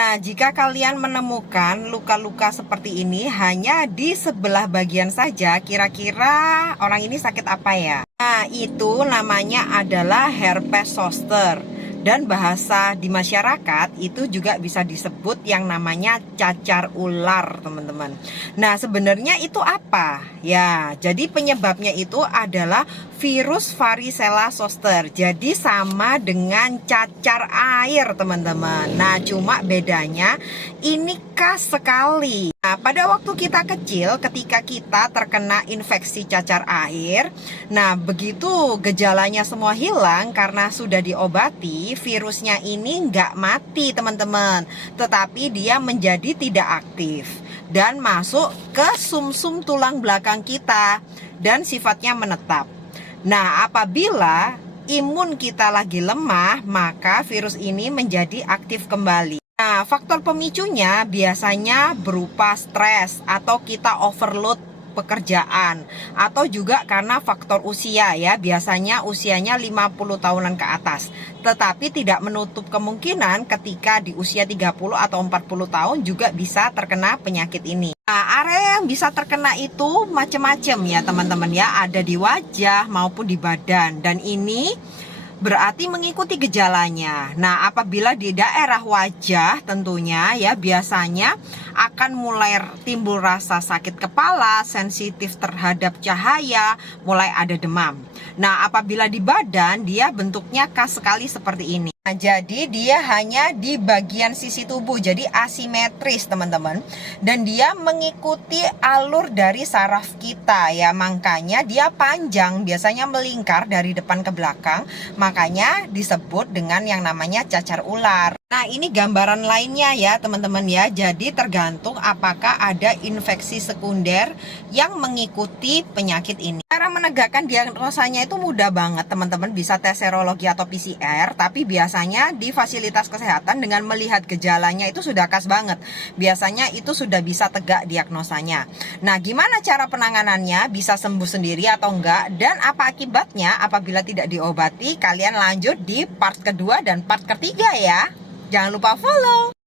Nah, jika kalian menemukan luka-luka seperti ini hanya di sebelah bagian saja, kira-kira orang ini sakit apa ya? Nah, itu namanya adalah herpes zoster. Dan bahasa di masyarakat itu juga bisa disebut yang namanya cacar ular, teman-teman. Nah, sebenarnya itu apa? Ya, jadi penyebabnya itu adalah virus varicella zoster. Jadi sama dengan cacar air, teman-teman. Nah, cuma bedanya ini khas sekali. Nah, pada waktu kita kecil, ketika kita terkena infeksi cacar air, nah begitu gejalanya semua hilang karena sudah diobati, virusnya ini nggak mati, teman-teman, tetapi dia menjadi tidak aktif dan masuk ke sumsum tulang belakang kita dan sifatnya menetap. Nah, apabila imun kita lagi lemah, maka virus ini menjadi aktif kembali. Nah, faktor pemicunya biasanya berupa stres atau kita overload pekerjaan, atau juga karena faktor usia ya, biasanya usianya 50 tahunan ke atas. Tetapi tidak menutup kemungkinan ketika di usia 30 atau 40 tahun juga bisa terkena penyakit ini. Nah, area yang bisa terkena itu macam-macam ya teman-teman ya, ada di wajah maupun di badan, dan ini berarti mengikuti gejalanya. Nah, apabila di daerah wajah tentunya ya biasanya akan mulai timbul rasa sakit kepala, sensitif terhadap cahaya, mulai ada demam. Nah, apabila di badan dia bentuknya khas sekali seperti ini. Nah, jadi dia hanya di bagian sisi tubuh, jadi asimetris teman-teman. Dan dia mengikuti alur dari saraf kita ya, makanya dia panjang, biasanya melingkar dari depan ke belakang. Makanya disebut dengan yang namanya cacar ular. Nah, ini gambaran lainnya ya teman-teman ya. Jadi tergantung apakah ada infeksi sekunder yang mengikuti penyakit ini. Cara menegakkan diagnosanya itu mudah banget teman-teman. Bisa tes serologi atau PCR. Tapi biasanya di fasilitas kesehatan dengan melihat gejalanya itu sudah khas banget. Biasanya itu sudah bisa tegak diagnosanya. Nah, gimana cara penanganannya? Bisa sembuh sendiri atau enggak? Dan apa akibatnya apabila tidak diobati? Kalian lanjut di part kedua dan part ketiga ya. Jangan lupa follow.